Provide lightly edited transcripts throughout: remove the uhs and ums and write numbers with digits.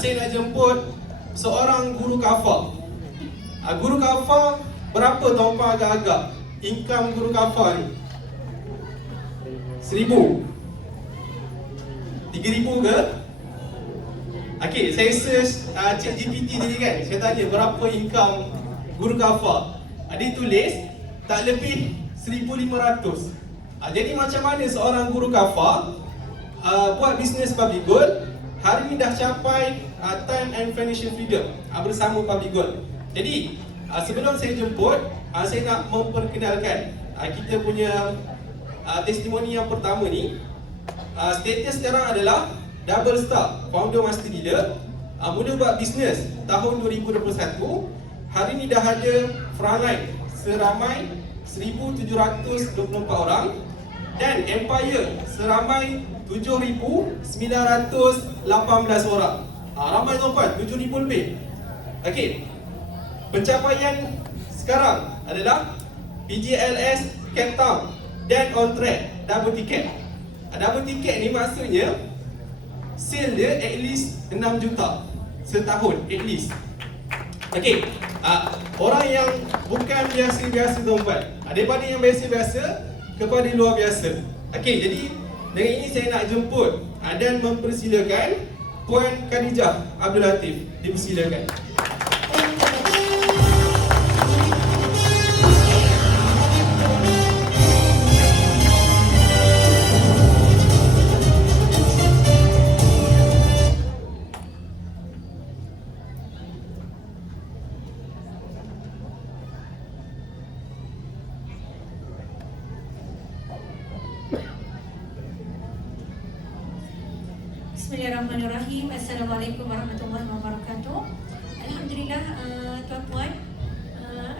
saya nak jemput seorang guru kafar. Guru kafar, berapa tuan-puan agak-agak income guru kafar ni? 1,000? 3,000 ke? Okey, saya search ChatGPT tadi kan. Saya tanya berapa income guru kafar. Dia tulis tak lebih 1,500. Jadi macam mana seorang guru kafar buat bisnes Public Gold, hari ni dah capai time and financial freedom bersama Public Gold. Jadi sebelum saya jemput, saya nak memperkenalkan kita punya testimoni yang pertama ni. Status sekarang adalah double star, founder master dealer, mula buat bisnes tahun 2021. Hari ni dah ada frontline seramai 1,724 orang dan empire seramai 7,918 orang. Ramai tuan-puan, 7,000 lebih. Okey. Pencapaian sekarang adalah PJLS Cape Town dan on track double ticket. Double ticket ni maksudnya sale dia at least 6 juta setahun at least. Okey. Orang yang bukan biasa-biasa tuan-puan, daripada yang biasa-biasa kepada luar biasa. Okey, jadi dengan ini saya nak jemput dan mempersilakan Puan Khadijah Abdul Latif. Dipersilakan. Bismillahirrahmanirrahim. Assalamualaikum warahmatullahi wabarakatuh. Alhamdulillah tuan-puan.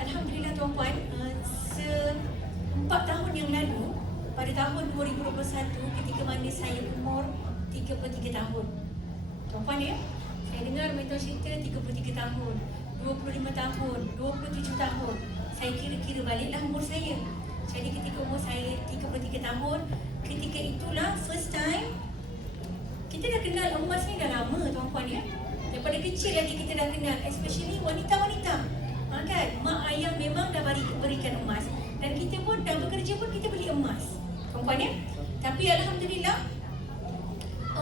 Alhamdulillah tuan-puan, 4 tahun yang lalu, pada tahun 2021, ketika mana saya umur 33 tahun. Tuan-puan ya, saya dengar mentor cerita 33 tahun, 25 tahun, 27 tahun. Saya kira-kira baliklah umur saya. Jadi ketika umur saya 33 tahun, ketika itulah first time kita dah kenal emas ni dah lama tuan-puan ya. Daripada kecil lagi kita dah kenal, especially wanita-wanita. Kan? Mak ayah memang dah berikan emas. Dan kita pun dah bekerja pun kita beli emas. Tuan-puan ya. Tapi alhamdulillah,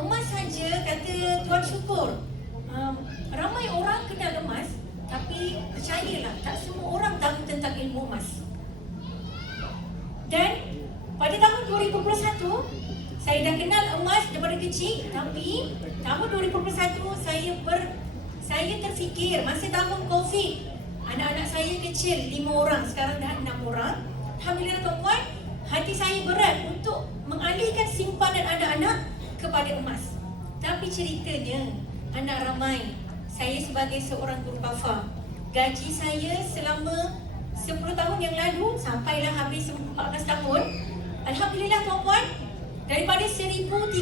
emas saja kata Tuan syukur. Ramai orang kenal emas, tapi percayalah tak semua orang tahu tentang ilmu emas. Dan pada tahun 2021 saya dah kenal emas daripada kecil, tapi tahun 2021 saya terfikir masa tahun Covid, anak-anak saya kecil 5 orang, sekarang dah 6 orang. Alhamdulillah tuan-puan, hati saya berat untuk mengalihkan simpanan anak-anak kepada emas. Tapi ceritanya, anak ramai. Saya sebagai seorang guru kafar, gaji saya selama 10 tahun yang lalu sampailah habis 14 tahun. Alhamdulillah tuan-puan, daripada 1,300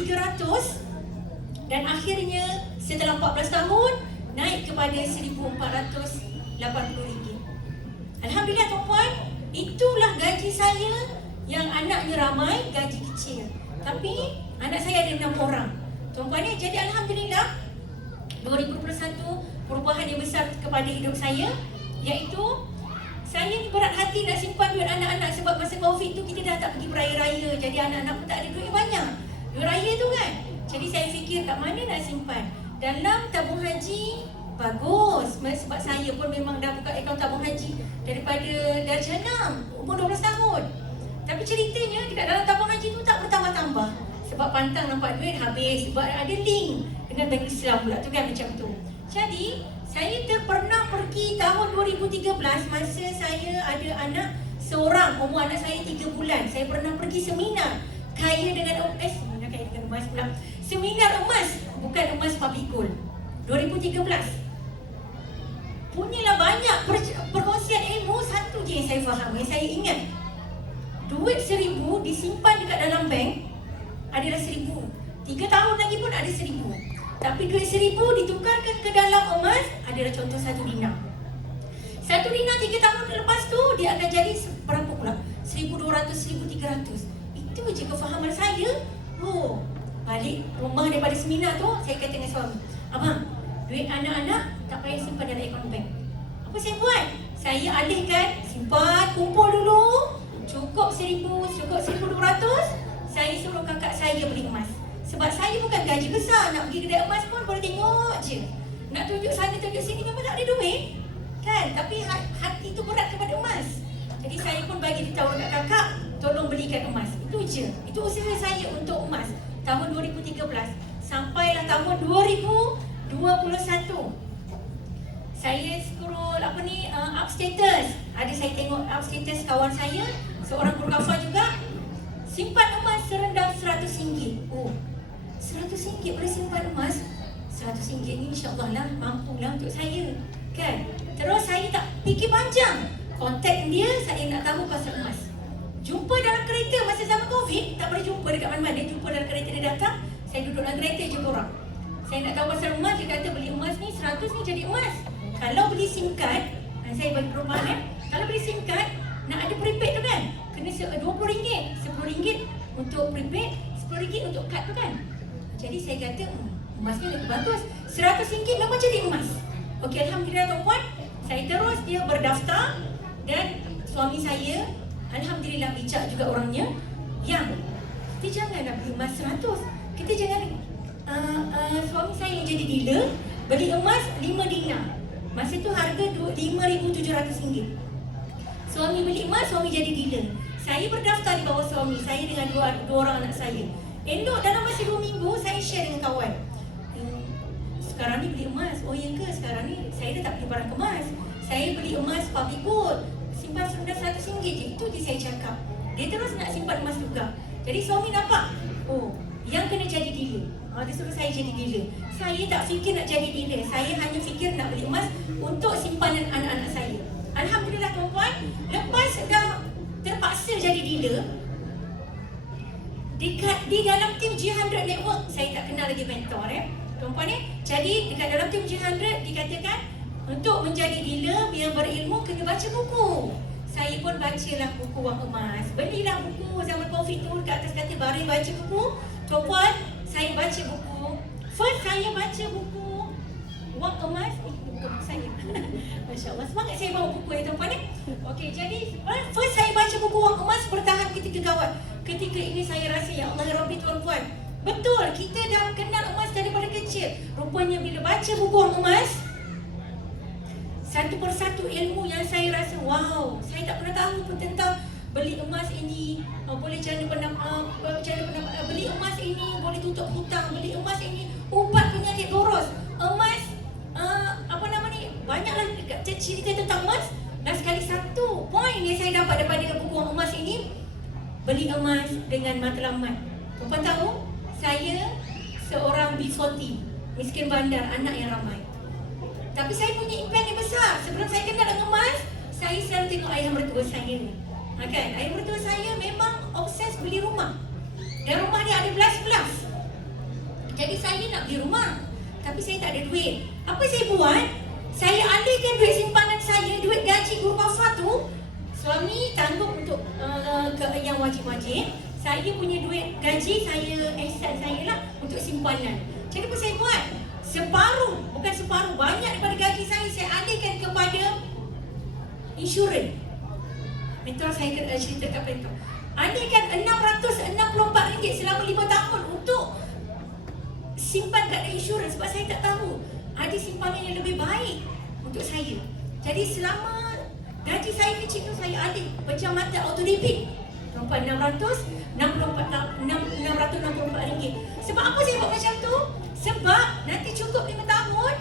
dan akhirnya setelah 14 tahun naik kepada 1,480 ringgit. Alhamdulillah tuan-puan, itulah gaji saya yang anaknya ramai, gaji kecil. Tapi anak saya ada 6 orang. Tuan-puan ya, jadi alhamdulillah 2021 perubahan yang besar kepada hidup saya, iaitu saya ni berat hati nak simpan duit anak-anak sebab masa Covid tu kita dah tak pergi beraya-raya. Jadi anak-anak pun tak ada duit banyak. Duit raya tu kan. Jadi saya fikir kat mana nak simpan. Dalam tabung haji bagus. Sebab saya pun memang dah buka akaun tabung haji daripada darjah 6, umur 12 tahun. Tapi ceritanya dekat dalam tabung haji tu tak bertambah-tambah. Sebab pantang nampak duit habis. Sebab ada link dengan Bank Islam pula tu kan, macam tu. Jadi saya pernah pergi tahun 2013 masa saya ada anak seorang, umur anak saya 3 bulan. Saya pernah pergi seminar kaya dengan seminar kaya dengan emas pula. Seminar emas, bukan emas Public Gold. 2013. Punyalah banyak perkongsian ilmu. Satu je yang saya faham, yang saya ingat. Duit 1,000 disimpan dekat dalam bank adalah 1,000. 3 tahun lagi pun ada 1,000. Tapi duit 1,000 ditukarkan ke dalam emas adalah contoh 1 dinar. 1 dinar 3 tahun lepas tu dia akan jadi berapa pula? 1,200, 1,300. Itu je kefahaman saya. Balik rumah daripada seminar tu, saya kata dengan suami, abang, duit anak-anak tak payah simpan dalam akaun bank. Apa saya buat? Saya alihkan, simpan, kumpul dulu. Cukup 1,000, cukup 1,200, saya suruh kakak saya beli emas. Sebab saya bukan gaji besar, nak pergi kedai emas pun boleh tengok je. Nak tunjuk sana, tunjuk sini memang tak ada duit. Kan? Tapi hati tu berat kepada emas. Jadi saya pun bagi tahu dekat kakak, tolong belikan emas. Itu je. Itu usaha saya untuk emas. Tahun 2013. Sampailah tahun 2021. Saya scroll up status. Ada saya tengok up status kawan saya, seorang guru kafah juga, simpan emas serendah RM100. Oh, RM100 boleh simpan emas? RM100 ni insyaAllah lah mampulah untuk saya. Kan? Terus saya tak fikir panjang. Kontak dia, saya nak tahu pasal emas. Jumpa dalam kereta masa zaman Covid, tak boleh jumpa dekat mana-mana. Dia jumpa dalam kereta, dia datang, saya duduk dalam kereta je korang. Saya nak tahu pasal emas, dia kata beli emas ni 100 ni jadi emas. Kalau beli SIM card, saya bagi perumahan kalau beli SIM card, nak ada prepaid tu kan, kena RM20, RM10 untuk prepaid, RM10 untuk kad tu kan. Jadi saya kata, emas ni lebih bagus, RM100 memang jadi emas. Okey, Alhamdulillah tuan-puan, saya terus dia berdaftar. Dan suami saya, Alhamdulillah bijak juga orangnya, yang kita janganlah beli emas 100. Kita jangan, suami saya yang jadi dealer, beli emas 5 dinar. Masa tu harga RM5,700. Suami beli emas, suami jadi dealer. Saya berdaftar di bawah suami saya dengan dua orang anak saya. Elok dalam masa 2 minggu, saya share dengan kawan. Sekarang ni beli emas, oh ya ke? Sekarang ni saya dah tak beli barang kemas. Saya beli emas public good, simpan serendah RM100 je. Itu je saya cakap. Dia terus nak simpan emas juga. Jadi suami nampak, oh, yang kena jadi dealer. Dia suruh saya jadi dealer. Saya tak fikir nak jadi dealer. Saya hanya fikir nak beli emas untuk simpanan anak-anak saya. Alhamdulillah tuan-puan, lepas dah terpaksa jadi dealer, di dalam tim G100 Network, saya tak kenal lagi mentor tuan-puan Jadi dekat dalam tim G100 dikatakan, untuk menjadi dealer biar berilmu kena baca buku. Saya pun bacalah buku wang emas. Belilah buku zaman Covid tu, kat atas kata baring baca buku. Tuan-puan, saya baca buku. First saya baca buku wang emas. Buku saya. Masya Allah, semangat saya bawa buku tuan-puan Okey, jadi first saya baca buku wang emas, bertahan ketika kawat. Ketika ini saya rasa, ya Allah ya Rabbi tuan-puan, betul, kita dah kenal emas daripada kecil. Rupanya bila baca buku wang emas, satu persatu ilmu yang saya rasa, wow, saya tak pernah tahu pun tentang beli emas ini boleh jana beli emas ini boleh tutup hutang, beli emas ini ubat penyakit boros, emas banyaklah cerita tentang emas. Dan sekali satu poin yang saya dapat daripada buku emas ini, beli emas dengan matlamat. Tuan-tuan tahu, saya seorang B40, miskin bandar, anak yang ramai. Tapi saya punya impian yang besar. Sebelum saya kenal dengan emas, saya selalu tengok ayah mertua saya ni. Kan? Ayah mertua saya memang obses beli rumah. Dan rumah dia ada belas-belas. Jadi saya nak beli rumah, tapi saya tak ada duit. Apa saya buat? Saya alihkan duit simpanan saya, duit gaji guru kafah tu, suami tanggung untuk yang wajib-wajib. Saya punya duit gaji saya, ihsan saya lah untuk simpanan. Jadi apa saya buat? Separuh, bukan separuh, banyak daripada gaji saya alihkan kepada insurans. Mentor saya cerita kat mentor, alihkan RM664 selama 5 tahun untuk simpan kat insurans. Sebab saya tak tahu ada simpanan yang lebih baik untuk saya. Jadi selama gaji saya kecil tu, saya alih pecah mata auto debit RM664. Sebab apa saya buat macam tu? Sebab nanti cukup 5 tahun,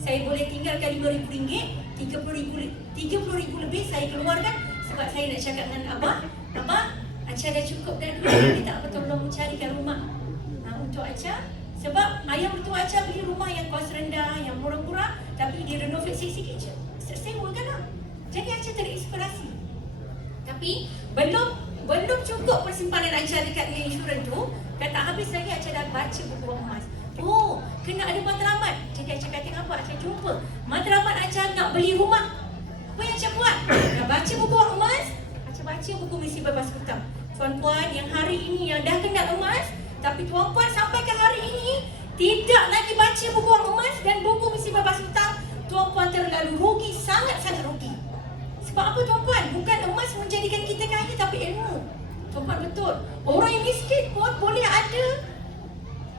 saya boleh tinggalkan RM5,000, RM30,000 lebih saya keluarkan. Sebab saya nak cakap dengan Abah, Acha dah cukup dah duit, kita tak apa tolong carikan rumah untuk Acha. Sebab ayah mertua Acha beli rumah yang kos rendah, yang murah-murah, tapi dia renovate sikit-sikit je, sewakan lah. Jadi Acha terinspirasi. Tapi belum cukup persimpanan Acha dekat dengan insurans tu. Kata habis lagi, Acha dah baca buku wang emas. Oh, kena ada matlamat. Jadi Acha kata apa? Acha jumpa matlamat Acha nak beli rumah. Apa yang Acha buat? Dah baca buku wang emas, Acha baca buku misi bebas hutang. Tuan-puan yang hari ini yang dah kenal emas, tapi tuan-puan sampai ke hari ini tidak lagi baca buku wang emas dan buku misi bebas hutang, tuan-puan terlalu rugi, sangat-sangat rugi. Sebab apa tuan-puan? Bukan emas menjadikan kita kaya, tapi ilmu. Tuan-puan betul. Orang yang miskin pun boleh ada,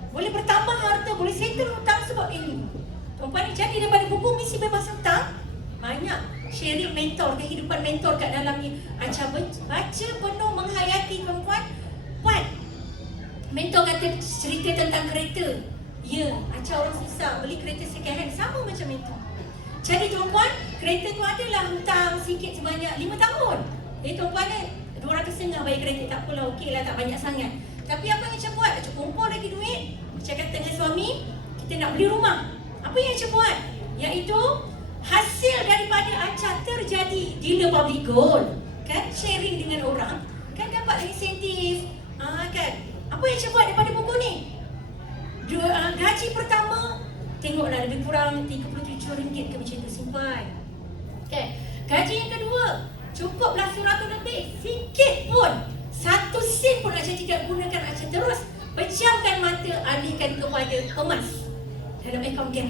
boleh bertambah harta, boleh settle hutang sebab ilmu. Tuan-puan, jadi daripada buku misi bebas hutang, banyak sharing mentor, kehidupan mentor kat dalam ni. Baca penuh, menghayati tuan-puan. Puan, mentor kata cerita tentang kereta. Ya, macam orang susah beli kereta second hand, sama macam mentor. Jadi tuan-puan, kereta tu adalah hutang sikit sebanyak 5 tahun. Tuan-puan 200 bayar kereta, tak apalah, okey lah, tak banyak sangat. Tapi apa yang Encik buat? Encik kumpul lagi duit. Encik kata dengan suami, kita nak beli rumah. Apa yang Encik buat? Iaitu hasil daripada Encik terjadi dealer public gold, kan? Sharing dengan orang, kan dapat insentif, kan? Apa yang Encik buat daripada buku ni? Gaji pertama, tengoklah lebih kurang RM37 ke macam tu, simpan. Okay. Gaji yang kedua, cukuplah RM100 lebih. Sikit pun, 1 sen pun Acah tidak gunakan. Acah terus pejamkan mata, alihkan kepada emas dalam akaun bank.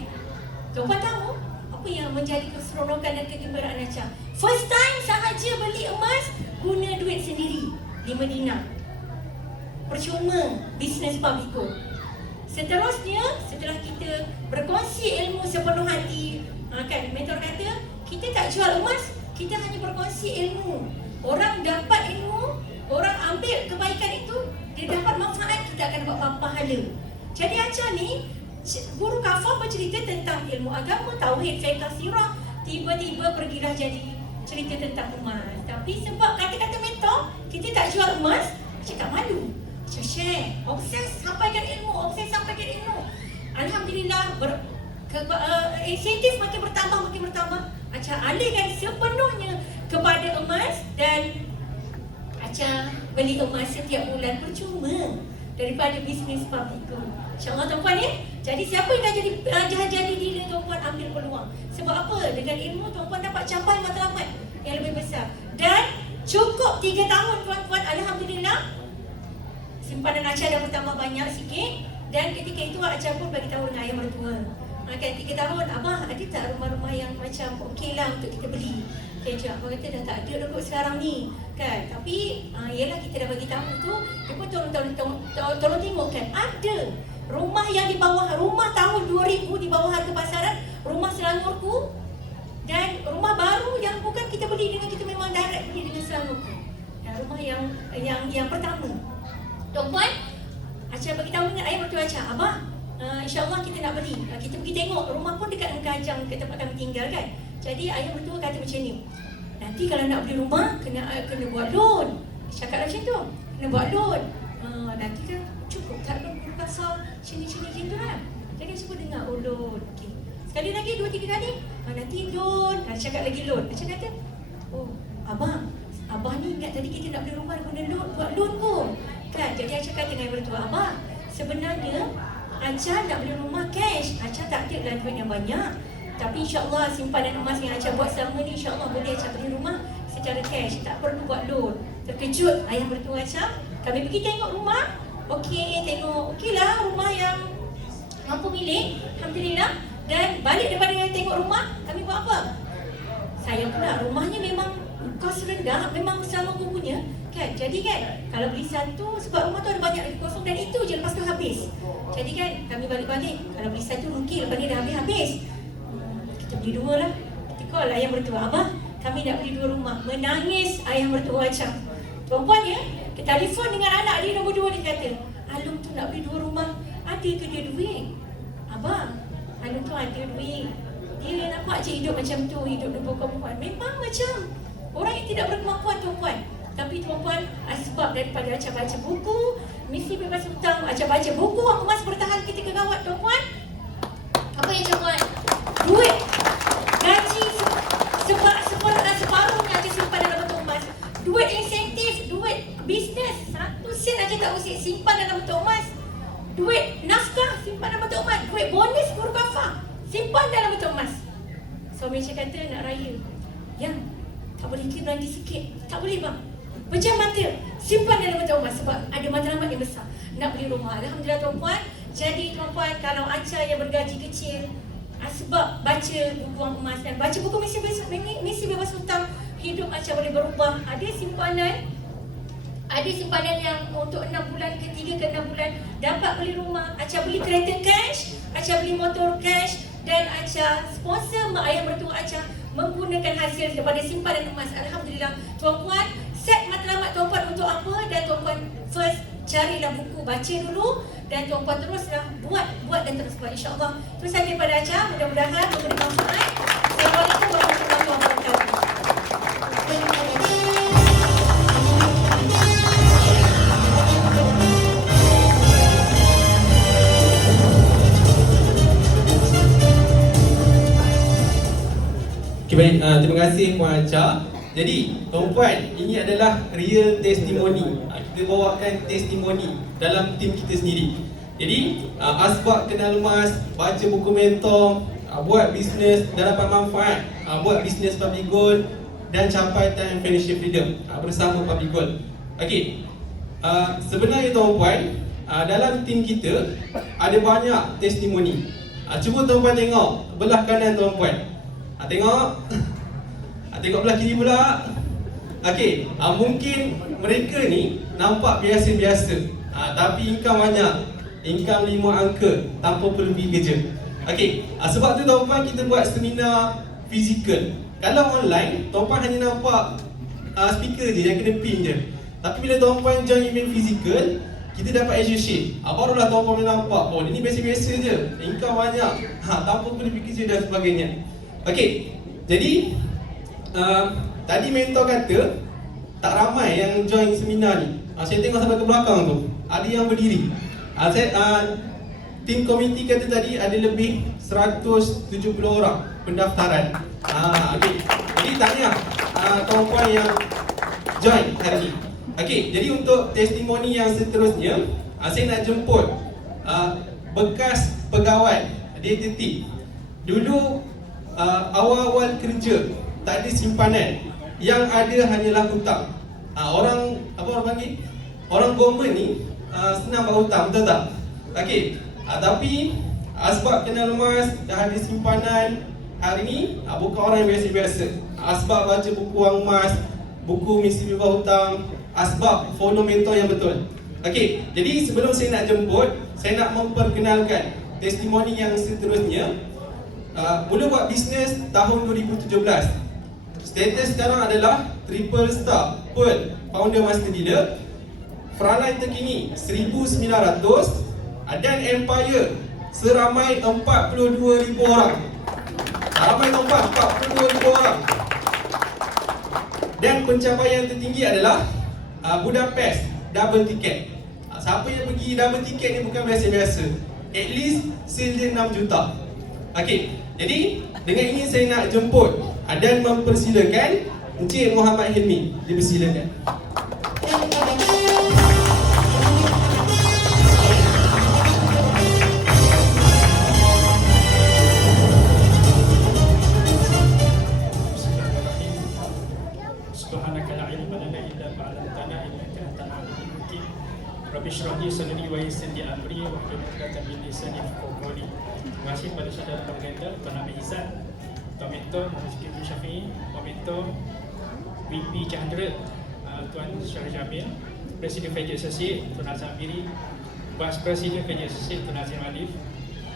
Tuan-puan tahu apa yang menjadi keseronokan dan kegembiraan Acah? First time sahaja beli emas, guna duit sendiri, 5 dinar. Percuma bisnes public gold. Seterusnya, setelah kita berkongsi ilmu sepenuh hati, kan, mentor kata, kita tak jual emas, kita hanya berkongsi ilmu. Orang dapat ilmu, orang ambil kebaikan itu, dia dapat manfaat, kita akan dapat pahala. Jadi Acah ni, Guru Kafah bercerita tentang ilmu agama, tauhid, fiqh, sirah, tiba-tiba pergilah jadi cerita tentang emas. Tapi sebab kata-kata mentor, kita tak jual emas, cakap malu. Share, obses sampaikan ilmu, Alhamdulillah, insentif makin bertambah. Acah alihkan sepenuhnya kepada emas dan Acah beli emas setiap bulan percuma daripada bisnes public gold. InsyaAllah tuan-puan ya. Jadi siapa yang dah jadi dealer, tuan-puan ambil peluang. Sebab apa? Dengan ilmu tuan-puan dapat capai matlamat yang lebih besar. Dan cukup 3 tahun tuan-puan, Alhamdulillah, simpanan Acah dah bertambah banyak sikit. Dan ketika itu Acah pun bagi tahu dengan ayah mertua, kan 3 tahun, Abah ada tak rumah-rumah yang macam okey lah untuk kita beli? Okay, Abah kata dah tak ada dah kot sekarang ni, kan. Tapi yelah, kita dah bagi tahu tu, dia pun tolong tengok kan. Ada rumah yang di bawah, rumah tahun 2000 di bawah harga pasaran, rumah Selangorku, dan rumah baru yang bukan kita beli dengan, kita memang direct beli dengan Selangorku. Rumah yang pertama. Tuan-puan, Acah beritahu dengan ayah mertua Acah, Abah, insyaAllah kita nak beli. Kita pergi tengok, rumah pun dekat dengan Kajang ke tempat kami tinggal kan. Jadi ayah mertua kata macam ni, nanti kalau nak beli rumah, kena buat loan. Cakap macam tu, kena buat loan. Nanti kan cukup tak Guru Kafah sini-sini gitu kan. Jadi saya pun dengar, oh loan, okay. Sekali lagi, 2-3 kali, nanti loan. Cakap lagi loan. Acah kata, oh Abah ni ingat tadi kita nak beli rumah, guna loan, buat loan pun kan. Jadi Acah kata dengan mertua, Abah, sebenarnya Acah nak beli rumah cash. Acah tak ada lah duit yang banyak, tapi insyaAllah simpanan emas yang Acah buat selama ni, insyaAllah boleh Acah beli rumah secara cash, tak perlu buat loan. Terkejut ayah mertua Acah. Kami pergi tengok rumah, okey lah, rumah yang mampu milik, Alhamdulillah. Dan balik daripada tengok rumah, kami buat apa? Sayang pula, rumahnya memang kos rendah, memang sama punya kan. Jadi kan, kalau beli satu, sebab rumah tu ada banyak lagi kosong, dan itu je lepas tu habis. Jadi kan, kami balik-balik, kalau beli satu rugi, lepas ni dah habis. Kita beli 2 lah. Kita call ayah mertua, Abah, kami nak beli 2 rumah. Menangis ayah mertua Acah. Tuan-puan ya, kita telefon dengan anak dia nombor 2, dia kata, Alung tu nak beli 2 rumah, ada ke dia duit? Abah, Alung tu ada duit. Dia nampak je hidup macam tu, hidup dua perempuan. Memang macam orang yang tidak berkemampuan, tuan-puan. Tapi tuan-puan, sebab daripada Acah baca buku misi bebas hutang, Acah baca buku wang emas bertahan ketika gawat, tuan-puan, apa yang Acah buat? Duit gaji separuhnya Acah simpan dalam bentuk emas. Duit insentif, duit bisnes, 1 sen Acah tak usik, simpan dalam bentuk emas. Duit nafkah, simpan dalam bentuk emas. Duit bonus Guru Kafah, simpan dalam bentuk emas. Suami Acah kata nak raya, yang tak boleh ke belanja sikit? Tak boleh bang. Pejam mata, simpan dalam bentuk emas sebab ada matlamat yang besar. Nak beli rumah. Alhamdulillah tuan-puan, Jadi tuan-puan, kalau Aca yang bergaji kecil, sebab baca buku Wang Emas dan baca buku misi bebas hutang, hidup Aca boleh berubah. Ada simpanan yang untuk 6 bulan ke 3 ke 6 bulan dapat beli rumah, Aca beli kereta cash, Aca beli motor cash, dan Aca sponsor mak ayah mertua Aca menggunakan hasil daripada simpanan emas. Alhamdulillah. Tuan-puan, set matlamat tuan-puan untuk apa? Dan tuan-puan first carilah buku, baca dulu, dan tuan-puan teruslah buat dan terus buat, insya-Allah. Itu saja daripada Aca, mudah-mudahan memberi manfaat. Assalamualaikum warahmatullahi wabarakatuh. Okay, baik, terima kasih Puan Aca. Jadi, tuan-puan, ini adalah real testimoni. Kita bawakan testimoni dalam tim kita sendiri. Jadi, asbab kenal emas, baca buku mentor, buat bisnes dan dapat manfaat, buat bisnes Public Gold dan capai time financial freedom bersama Public Gold. Okey, sebenarnya tuan-puan, dalam tim kita ada banyak testimoni. Cuba tuan-puan tengok belah kanan tuan-puan. Tengok belah kiri pula. Okey, mungkin mereka ni nampak biasa-biasa, tapi income banyak. Income 5 angka tanpa perlu pergi kerja. Okey, sebab tu tuan-puan kita buat seminar fizikal. Kalau online, tuan-puan hanya nampak speaker je yang kena pin je. Tapi bila tuan-puan join event fizikal, kita dapat associate. Barulah tuan-puan boleh nampak, oh ini biasa-biasa je, income banyak, tanpa perlu pergi kerja dan sebagainya. Okey, jadi tadi mentor kata tak ramai yang join seminar ni. Saya tengok sampai ke belakang tu, ada yang berdiri. Tim komiti kata tadi ada lebih 170 orang pendaftaran. Okey. Jadi tahniah tuan-puan yang join hari ni. Okey, jadi untuk testimoni yang seterusnya, saya nak jemput bekas pegawai dia tetap. Dulu awal-awal kerja tak ada simpanan, yang ada hanyalah hutang. Orang panggil? Orang government ni senang buat hutang, betul tak? Okey, tapi sebab kenal emas, dah ada simpanan, hari ni bukan orang yang biasa-biasa. Sebab baca buku Wang Emas, buku misi bebas hutang, sebab follow mentor yang betul. Okey, jadi sebelum saya nak jemput, saya nak memperkenalkan testimoni yang seterusnya. Mula buat bisnes tahun 2017. Status sekarang adalah Triple Star Pearl Founder Master Dealer. Frontline terkini 1900 dan Empire seramai 42,000 orang. Ramai tuan-tuan, 42,000 orang. Dan pencapaian tertinggi adalah Budapest double ticket. Siapa yang pergi double ticket ni bukan biasa-biasa. At least sale dia 6 juta. Okey, jadi dengan ini saya nak jemput dan mempersilakan Encik Muhammad Hilmi. Dipersilakan. Subhanaka la ilma lana illa ma 'allamtana innaka antal alimul hakim. Rabbi shrah li sadri wa yassir li amri wa hlul 'uqdatam min lisani yafqahu qawli. Terima kasih kepada saudara Pemerinta Tuan Ahmad Izzat, Tuan Mentor Muhammad Zulkifli Syafiee, Tuan Mentor VP Chandra Tuan Syarif Jamil, Presiden Federasi Associate Tuan Azam Biri, Vice Presiden Federasi Associate Tuan Azim Alif,